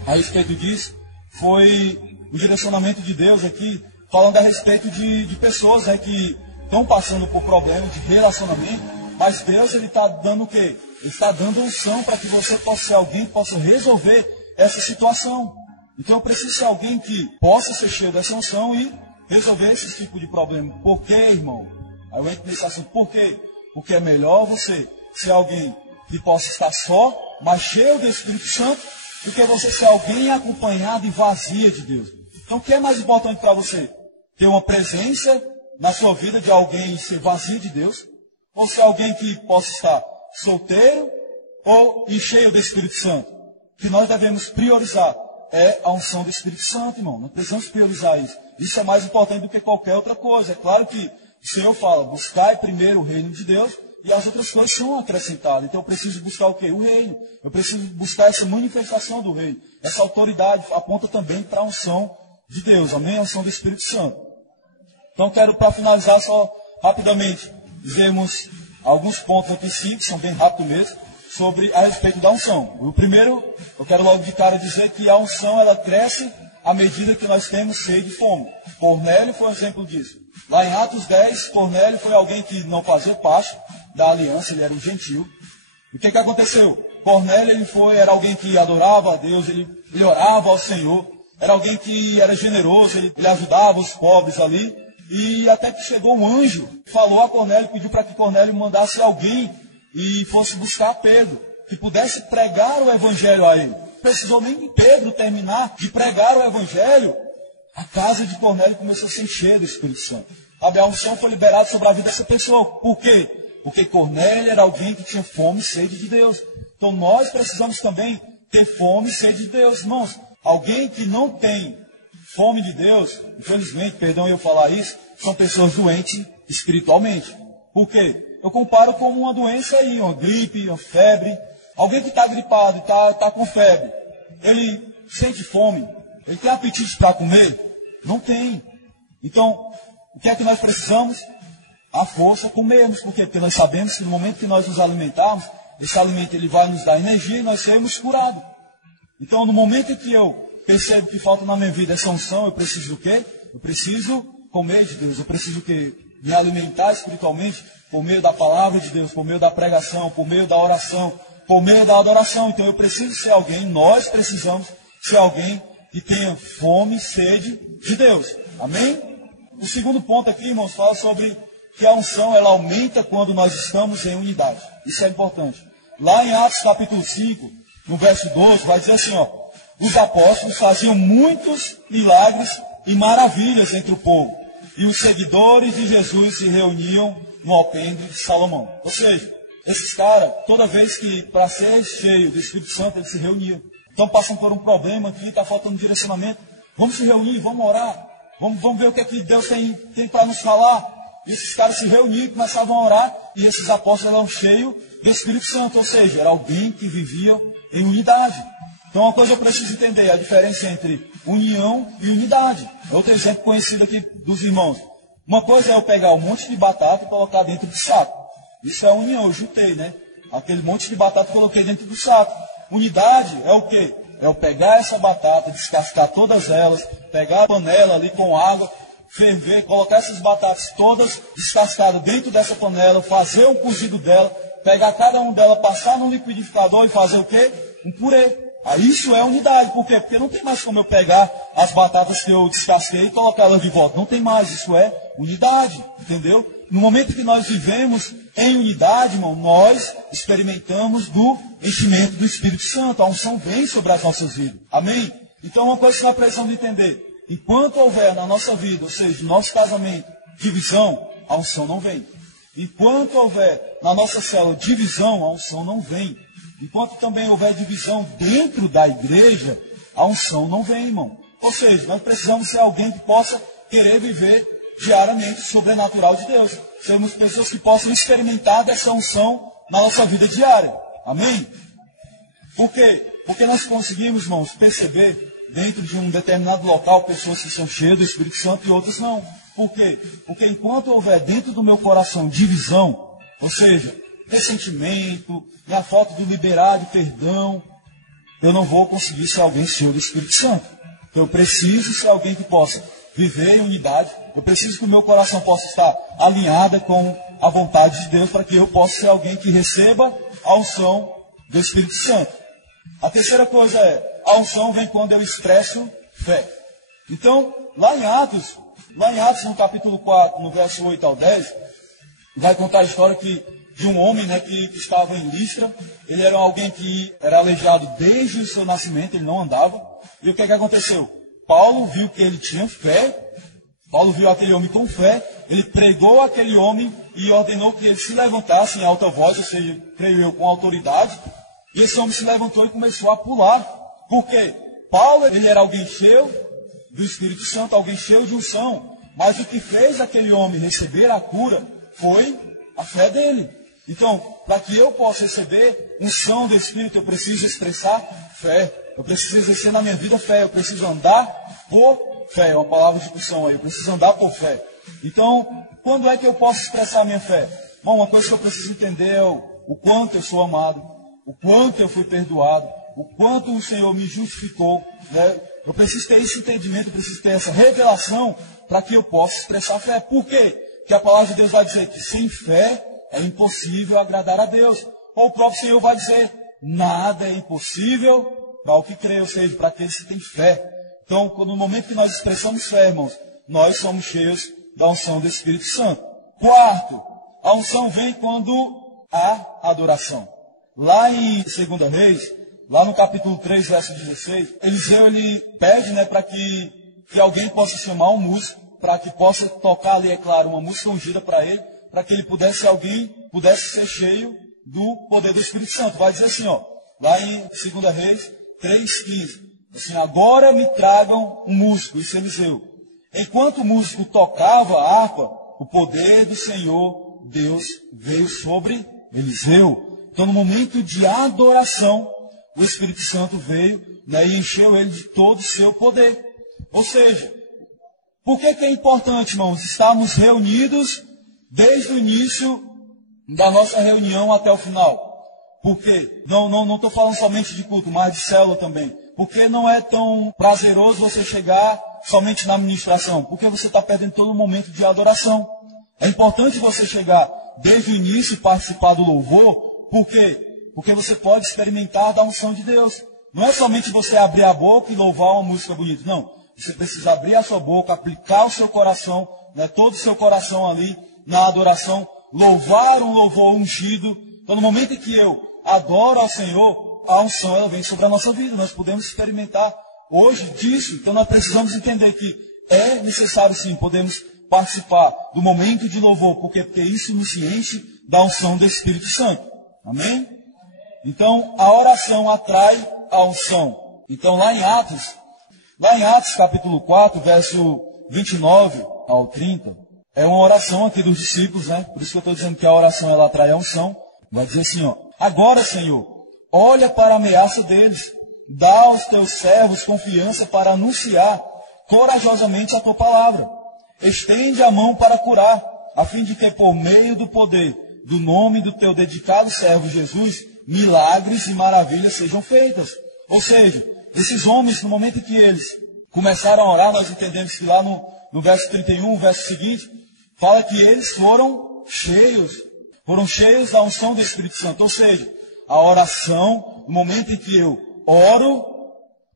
a respeito disso, foi o direcionamento de Deus aqui, falando a respeito de pessoas, né, que estão passando por problemas de relacionamento, mas Deus ele está dando o quê? Ele está dando unção para que você possa ser alguém que possa resolver essa situação. Então eu preciso ser alguém que possa ser cheio dessa unção e resolver esse tipo de problema. Por quê, irmão? Aí eu entro nesse assunto. Por quê? Porque é melhor você ser alguém que possa estar só, mas cheio do Espírito Santo, do que você ser alguém acompanhado e vazia de Deus. Então, o que é mais importante para você? Ter uma presença na sua vida de alguém ser vazio de Deus? Ou ser alguém que possa estar solteiro e cheio do Espírito Santo? O que nós devemos priorizar é a unção do Espírito Santo, irmão. Nós precisamos priorizar isso. Isso é mais importante do que qualquer outra coisa. É claro que o Senhor fala, buscai primeiro o reino de Deus, e as outras coisas são acrescentadas. Então eu preciso buscar o quê? O reino. Eu preciso buscar essa manifestação do reino. Essa autoridade aponta também para a unção de Deus. Amém? A unção do Espírito Santo. Então quero, para finalizar, só rapidamente dizermos alguns pontos aqui, sim, que são bem rápidos mesmo, sobre a respeito da unção. O primeiro, eu quero logo de cara dizer que a unção ela cresce à medida que nós temos sede e fome. Cornélio foi um exemplo disso. Lá em Atos 10, Cornélio foi alguém que não fazia parte da aliança, ele era um gentil. E o que aconteceu? Cornélio era alguém que adorava a Deus, ele orava ao Senhor, era alguém que era generoso, ele ajudava os pobres ali. E até que chegou um anjo, falou a Cornélio, pediu para que Cornélio mandasse alguém e fosse buscar Pedro, que pudesse pregar o evangelho a ele. Não precisou nem de Pedro terminar de pregar o evangelho, a casa de Cornélio começou a ser cheia do Espírito Santo. A unção foi liberada sobre a vida dessa pessoa. Por quê? Porque Cornélio era alguém que tinha fome e sede de Deus. Então nós precisamos também ter fome e sede de Deus. Irmãos, alguém que não tem fome de Deus, infelizmente, perdão eu falar isso, são pessoas doentes espiritualmente. Por quê? Eu comparo como uma doença aí, uma gripe, uma febre. Alguém que está gripado e está com febre, ele sente fome, ele tem apetite para comer? Não tem. Então, o que é que nós precisamos? A força comermos. Por quê? Porque nós sabemos que no momento que nós nos alimentarmos, esse alimento ele vai nos dar energia e nós seremos curados. Então, no momento em que eu percebo que falta na minha vida essa unção, eu preciso do quê? Eu preciso comer de Deus, eu preciso o quê? Me alimentar espiritualmente por meio da palavra de Deus, por meio da pregação, por meio da oração, por meio da adoração. Então eu preciso ser alguém, nós precisamos ser alguém que tenha fome e sede de Deus. Amém? O segundo ponto aqui, irmãos, fala sobre que a unção ela aumenta quando nós estamos em unidade. Isso é importante. Lá em Atos capítulo 5, no verso 12, vai dizer assim, ó: os apóstolos faziam muitos milagres e maravilhas entre o povo, e os seguidores de Jesus se reuniam no alpendre de Salomão. Ou seja, esses caras, toda vez que, para ser cheio do Espírito Santo, eles se reuniam. Então passam por um problema aqui, está faltando direcionamento. Vamos se reunir, vamos orar. Vamos ver o que é que Deus tem para nos falar. E esses caras se reuniam e começavam a orar. E esses apóstolos eram cheios do Espírito Santo. Ou seja, era alguém que vivia em unidade. Então uma coisa eu preciso entender, a diferença entre união e unidade. Outro exemplo conhecido aqui dos irmãos. Uma coisa é eu pegar um monte de batata e colocar dentro do saco. Isso é união, eu juntei, né? Aquele monte de batata eu coloquei dentro do saco. Unidade é o quê? É eu pegar essa batata, descascar todas elas, pegar a panela ali com água, ferver, colocar essas batatas todas descascadas dentro dessa panela, fazer um cozido dela, pegar cada uma delas, passar no liquidificador e fazer o quê? Um purê. Aí isso é unidade. Por quê? Porque não tem mais como eu pegar as batatas que eu descasquei e colocar elas de volta. Não tem mais. Isso é unidade. Entendeu? No momento que nós vivemos em unidade, irmão, nós experimentamos do enchimento do Espírito Santo. A unção vem sobre as nossas vidas. Amém? Então, uma coisa que nós precisamos entender. Enquanto houver na nossa vida, ou seja, no nosso casamento, divisão, a unção não vem. Enquanto houver na nossa célula divisão, a unção não vem. Enquanto também houver divisão dentro da igreja, a unção não vem, irmão. Ou seja, nós precisamos ser alguém que possa querer viver diariamente o sobrenatural de Deus. Sermos pessoas que possam experimentar dessa unção na nossa vida diária. Amém? Por quê? Porque nós conseguimos, irmãos, perceber dentro de um determinado local pessoas que são cheias do Espírito Santo e outras não. Por quê? Porque enquanto houver dentro do meu coração divisão, ou seja, ressentimento, e a falta de liberar de perdão, eu não vou conseguir ser alguém cheio do Espírito Santo. Então eu preciso ser alguém que possa viver em unidade. Eu preciso que o meu coração possa estar alinhado com a vontade de Deus para que eu possa ser alguém que receba a unção do Espírito Santo. A terceira coisa é, a unção vem quando eu expresso fé. Então, lá em Atos no capítulo 4, no verso 8 ao 10, vai contar a história de um homem, né, que estava em Listra. Ele era alguém que era aleijado desde o seu nascimento, ele não andava. E o que aconteceu? Paulo viu que ele tinha fé. Paulo viu aquele homem com fé. Ele pregou aquele homem e ordenou que ele se levantasse em alta voz, ou seja, creio eu, com autoridade. E esse homem se levantou e começou a pular. Por quê? Paulo, ele era alguém cheio do Espírito Santo, alguém cheio de unção. Mas o que fez aquele homem receber a cura foi a fé dele. Então, para que eu possa receber unção do Espírito, eu preciso expressar fé. Eu preciso exercer na minha vida fé. Eu preciso andar por fé. É uma palavra de discussão aí. Eu preciso andar por fé. Então, quando é que eu posso expressar a minha fé? Bom, uma coisa que eu preciso entender é o quanto eu sou amado, o quanto eu fui perdoado, o quanto o Senhor me justificou. Né? Eu preciso ter esse entendimento, eu preciso ter essa revelação para que eu possa expressar fé. Por quê? Porque a palavra de Deus vai dizer que sem fé é impossível agradar a Deus. Ou o próprio Senhor vai dizer, nada é impossível para o que crê, ou seja, para aqueles que têm fé. Então, no momento que nós expressamos fé, irmãos, nós somos cheios da unção do Espírito Santo. Quarto, a unção vem quando há adoração. Lá em 2 Reis, lá no capítulo 3, verso 16, Eliseu ele pede, né, para que alguém possa chamar um músico, para que possa tocar ali, é claro, uma música ungida para ele, para que ele pudesse ser cheio do poder do Espírito Santo. Vai dizer assim, ó, lá em 2 Reis 3,15, assim, agora me tragam um músico, isso é Eliseu. Enquanto o músico tocava a harpa, o poder do Senhor Deus veio sobre Eliseu. Então, no momento de adoração, o Espírito Santo veio, né, e encheu ele de todo o seu poder. Ou seja, por que é importante, irmãos, estarmos reunidos desde o início da nossa reunião até o final? Por quê? Não estou falando somente de culto, mas de célula também. Porque não é tão prazeroso você chegar somente na ministração? Porque você está perdendo todo o momento de adoração. É importante você chegar desde o início e participar do louvor. Por quê? Porque você pode experimentar da unção de Deus. Não é somente você abrir a boca e louvar uma música bonita. Não. Você precisa abrir a sua boca, aplicar o seu coração, né, todo o seu coração ali na adoração, louvar um louvor ungido. Então, no momento em que eu adoro ao Senhor, a unção ela vem sobre a nossa vida. Nós podemos experimentar hoje disso. Então, nós precisamos entender que é necessário, sim, podemos participar do momento de louvor. Porque isso nos enche da unção do Espírito Santo. Amém? Então, a oração atrai a unção. Então, lá em Atos capítulo 4, verso 29 ao 30, é uma oração aqui dos discípulos, né? Por isso que eu estou dizendo que a oração ela atrai a unção. Vai dizer assim, ó: agora, Senhor, olha para a ameaça deles, dá aos teus servos confiança para anunciar corajosamente a tua palavra. Estende a mão para curar, a fim de que por meio do poder do nome do teu dedicado servo Jesus, milagres e maravilhas sejam feitas. Ou seja, esses homens, no momento em que eles começaram a orar, nós entendemos que lá no verso 31, o verso seguinte, fala que eles foram cheios da unção do Espírito Santo. Ou seja, a oração, no momento em que eu oro,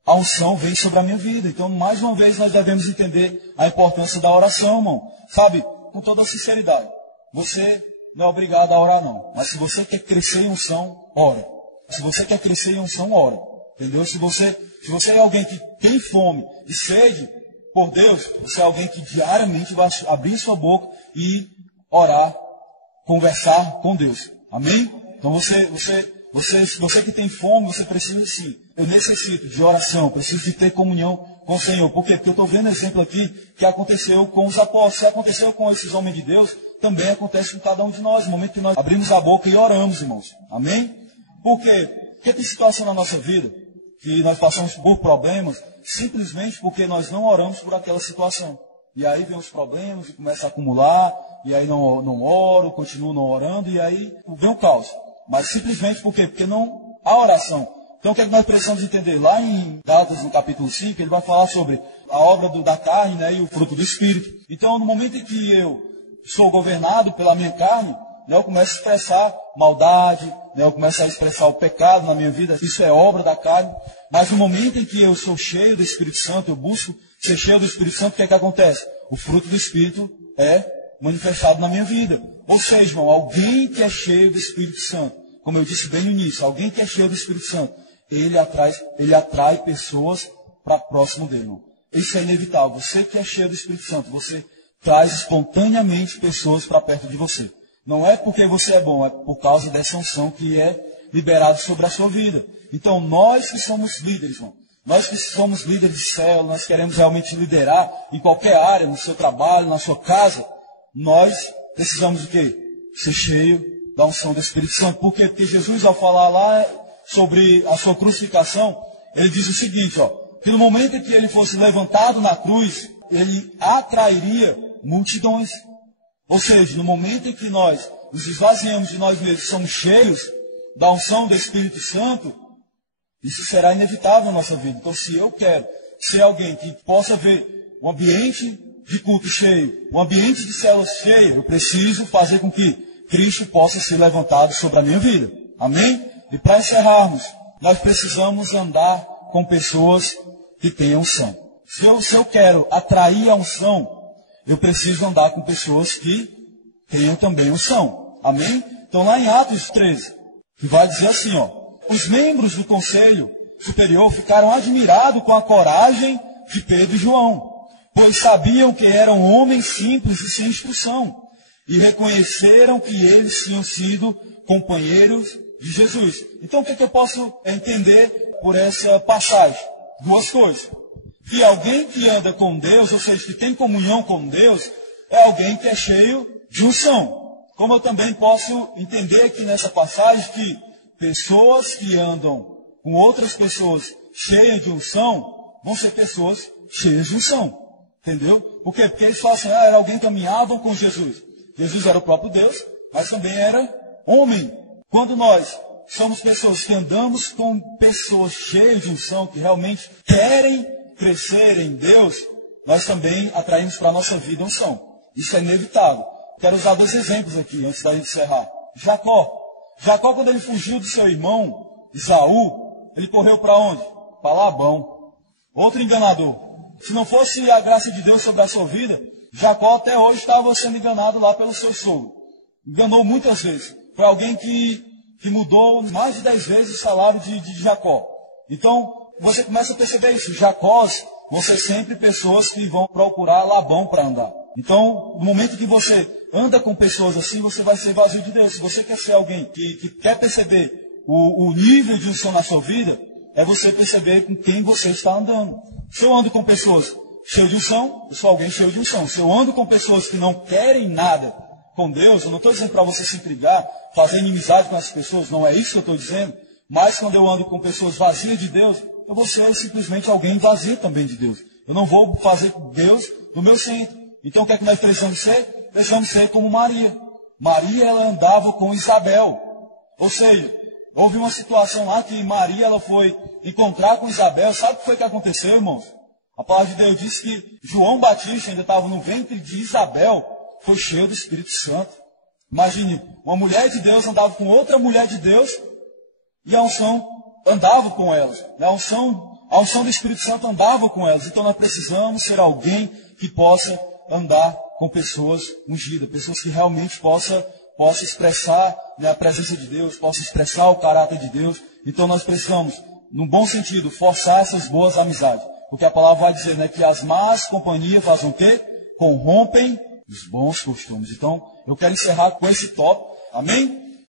a unção vem sobre a minha vida. Então, mais uma vez, nós devemos entender a importância da oração, irmão. Sabe, com toda sinceridade, você não é obrigado a orar, não. Mas se você quer crescer em unção, ora. Se você quer crescer em unção, ora. Entendeu? Se você é alguém que tem fome e sede por Deus, você é alguém que diariamente vai abrir sua boca e orar, conversar com Deus. Amém? Então você que tem fome, você precisa sim. Eu necessito de oração, preciso de ter comunhão com o Senhor. Por quê? Porque eu estou vendo exemplo aqui que aconteceu com os apóstolos. Se aconteceu com esses homens de Deus, também acontece com cada um de nós. No momento que nós abrimos a boca e oramos, irmãos. Amém? Por quê? Porque tem situação na nossa vida que nós passamos por problemas simplesmente porque nós não oramos por aquela situação. E aí vem os problemas e começa a acumular, e aí não oro, continuo não orando, e aí vem o caos. Mas simplesmente por quê? Porque não há oração. Então o que é que nós precisamos entender? Lá em Gálatas, no capítulo 5, ele vai falar sobre a obra da carne, né, e o fruto do Espírito. Então, no momento em que eu sou governado pela minha carne, né, eu começo a expressar maldade, né, eu começo a expressar o pecado na minha vida, isso é obra da carne. Mas no momento em que eu sou cheio do Espírito Santo, eu busco ser cheio do Espírito Santo, o que é que acontece? O fruto do Espírito é manifestado na minha vida. Ou seja, irmão, alguém que é cheio do Espírito Santo, como eu disse bem no início, alguém que é cheio do Espírito Santo, ele atrai pessoas para próximo dele, irmão. Isso é inevitável. Você que é cheio do Espírito Santo, você traz espontaneamente pessoas para perto de você. Não é porque você é bom, é por causa dessa unção que é liberada sobre a sua vida. Então, nós que somos líderes, irmão, nós que somos líderes de célula, nós queremos realmente liderar em qualquer área, no seu trabalho, na sua casa, nós precisamos de quê? Ser cheio da unção do Espírito Santo. Por quê? Porque Jesus, ao falar lá sobre a sua crucificação, ele diz o seguinte, ó, que no momento em que ele fosse levantado na cruz, ele atrairia multidões. Ou seja, no momento em que nós nos esvaziamos de nós mesmos, somos cheios da unção do Espírito Santo, isso será inevitável na nossa vida. Então, se eu quero ser alguém que possa ver um ambiente de culto cheio, um ambiente de células cheio, eu preciso fazer com que Cristo possa ser levantado sobre a minha vida. Amém? E para encerrarmos, nós precisamos andar com pessoas que tenham unção. Se eu quero atrair a unção, eu preciso andar com pessoas que tenham também unção. Amém? Então lá em Atos 13, que vai dizer assim, ó, os membros do conselho superior ficaram admirados com a coragem de Pedro e João, pois sabiam que eram homens simples e sem instrução, e reconheceram que eles tinham sido companheiros de Jesus. Então o que eu posso entender por essa passagem? Duas coisas. Que alguém que anda com Deus, ou seja, que tem comunhão com Deus, é alguém que é cheio de unção. Como eu também posso entender aqui nessa passagem que pessoas que andam com outras pessoas cheias de unção, vão ser pessoas cheias de unção. Entendeu? Por quê? Porque eles falam assim, era alguém que caminhavam com Jesus. Jesus era o próprio Deus, mas também era homem. Quando nós somos pessoas que andamos com pessoas cheias de unção, que realmente querem crescer em Deus, nós também atraímos para a nossa vida unção. Isso é inevitável. Quero usar 2 exemplos aqui, antes da gente encerrar. Jacó, quando ele fugiu do seu irmão, Esaú, ele correu para onde? Para Labão. Outro enganador. Se não fosse a graça de Deus sobre a sua vida, Jacó até hoje estava sendo enganado lá pelo seu sogro. Enganou muitas vezes. Foi alguém que mudou mais de 10 vezes o salário de Jacó. Então, você começa a perceber isso. Jacós vão ser sempre pessoas que vão procurar Labão para andar. Então, no momento que você anda com pessoas assim, você vai ser vazio de Deus. Se você quer ser alguém que quer perceber o nível de unção na sua vida, é você perceber com quem você está andando. Se eu ando com pessoas cheias de unção, eu sou alguém cheio de unção. Se eu ando com pessoas que não querem nada com Deus, eu não estou dizendo para você se intrigar, fazer inimizade com essas pessoas, não é isso que eu estou dizendo. Mas quando eu ando com pessoas vazias de Deus, eu vou ser simplesmente alguém vazio também de Deus. Eu não vou fazer Deus no meu centro. Então o que é que nós precisamos ser? Precisamos ser como Maria. Maria, ela andava com Isabel. Ou seja, houve uma situação lá que Maria, ela foi encontrar com Isabel. Sabe o que foi que aconteceu, irmãos? A palavra de Deus diz que João Batista ainda estava no ventre de Isabel, foi cheio do Espírito Santo. Imagine, uma mulher de Deus andava com outra mulher de Deus e a unção andava com elas. A unção do Espírito Santo andava com elas. Então nós precisamos ser alguém que possa andar com pessoas ungidas, pessoas que realmente possam expressar, né, a presença de Deus, possam expressar o caráter de Deus. Então nós precisamos, num bom sentido, forçar essas boas amizades. Porque a palavra vai dizer, né, que as más companhias fazem o quê? Corrompem os bons costumes. Então, eu quero encerrar com esse tópico. Amém?